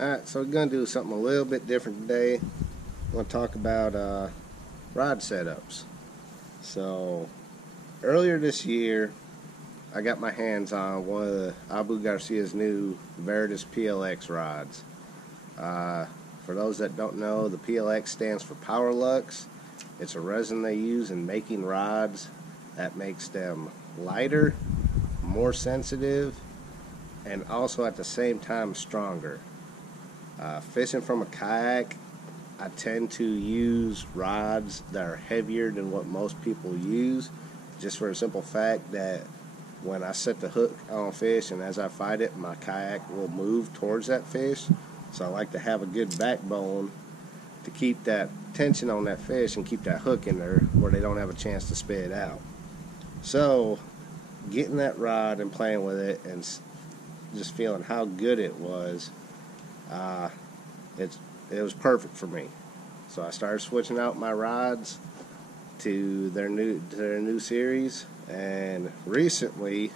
Alright, so we're going to do something a little bit different today. I'm going to talk about rod setups. So, earlier this year, I got my hands on one of the Garcia's new Veritas PLX rods. For those that don't know, the PLX stands for Power Lux. It's a resin they use in making rods that makes them lighter, more sensitive, and also at the same time stronger. Fishing from a kayak, I tend to use rods that are heavier than what most people use, just for a simple fact that when I set the hook on a fish and as I fight it, my kayak will move towards that fish. So I like to have a good backbone to keep that tension on that fish and keep that hook in there where they don't have a chance to spit it out. So getting that rod and playing with it and just feeling how good it was, it was perfect for me. So I started switching out my rods to their new series, and recently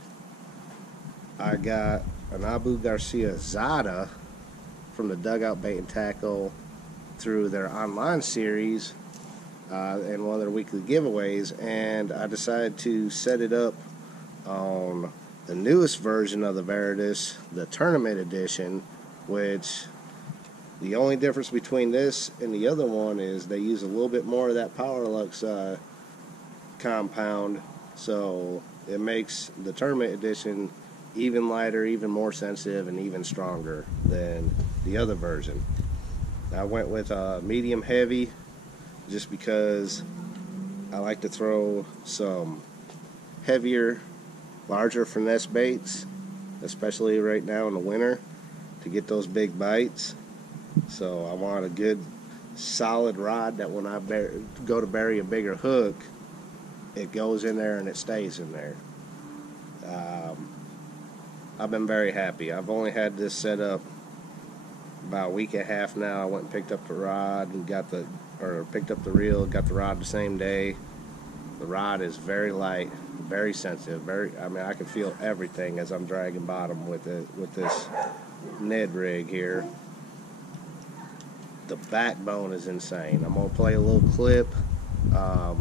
I got an Garcia Zata from the Dugout Bait and Tackle through their online series and one of their weekly giveaways, and I decided to set it up on the newest version of the Veritas, the Tournament Edition, which the only difference between this and the other one is they use a little bit more of that Power Lux compound, so it makes the Tournament Edition even lighter, even more sensitive, and even stronger than the other version. I went with medium heavy just because I like to throw some heavier, larger finesse baits, especially right now in the winter, to get those big bites. So I want a good solid rod that when I go to bury a bigger hook, it goes in there and it stays in there. I've been very happy. I've only had this set up about a week and a half now. I went and picked up the rod and picked up the reel, got the rod the same day. The rod is very light, very sensitive. I can feel everything as I'm dragging bottom with this Ned rig here. The backbone is insane. I'm gonna play a little clip of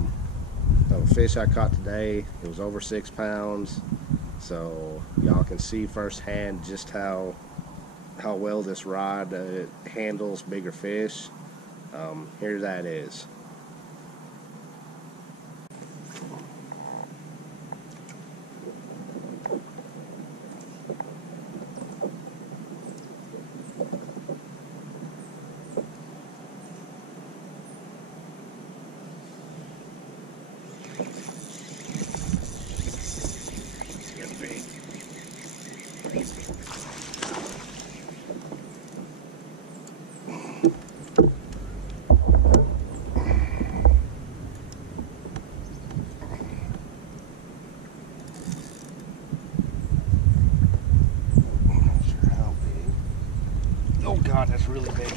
a fish I caught today. It was over 6 pounds, so y'all can see firsthand just how well this rod handles bigger fish. Here that is. Oh God, that's really big.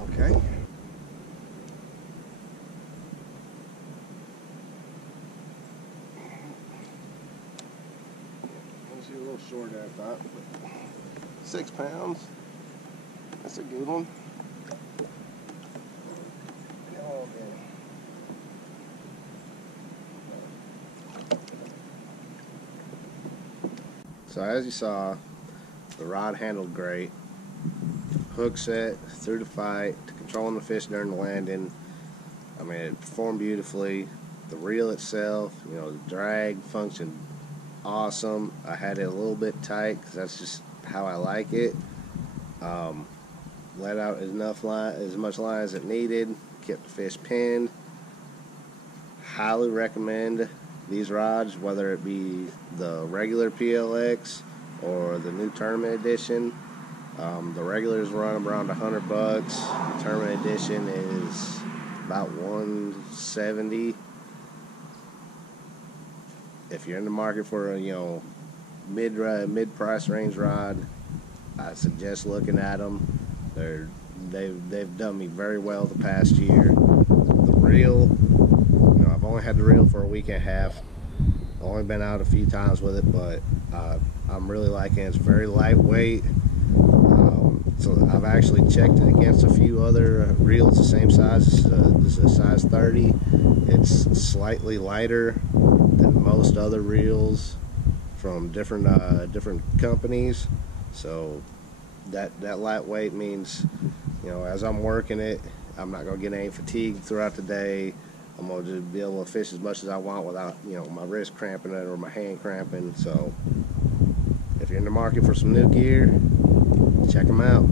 Okay. A little short, I thought. 6 pounds. That's a good one. Oh, man. So as you saw, the rod handled great. Hook set through the fight to controlling the fish during the landing. I mean, it performed beautifully. The reel itself, the drag functioned awesome. I had it a little bit tight because that's just how I like it. Let out as much line as it needed. Kept the fish pinned. Highly recommend these rods, whether it be the regular PLX or the new Tournament Edition. The regulars run around $100. The Tournament Edition is about $170. If you're in the market for a mid price range rod, I suggest looking at them. They've done me very well the past year. The reel, I've only had the reel for a week and a half. Only been out a few times with it, but I'm really liking it. It's very lightweight. So I've actually checked it against a few other reels the same size. This is a size 30. It's slightly lighter than most other reels from different companies. So that lightweight means, as I'm working it, I'm not gonna get any fatigue throughout the day. I'm gonna just be able to fish as much as I want without, my wrist cramping it or my hand cramping. So if you're in the market for some new gear, check them out.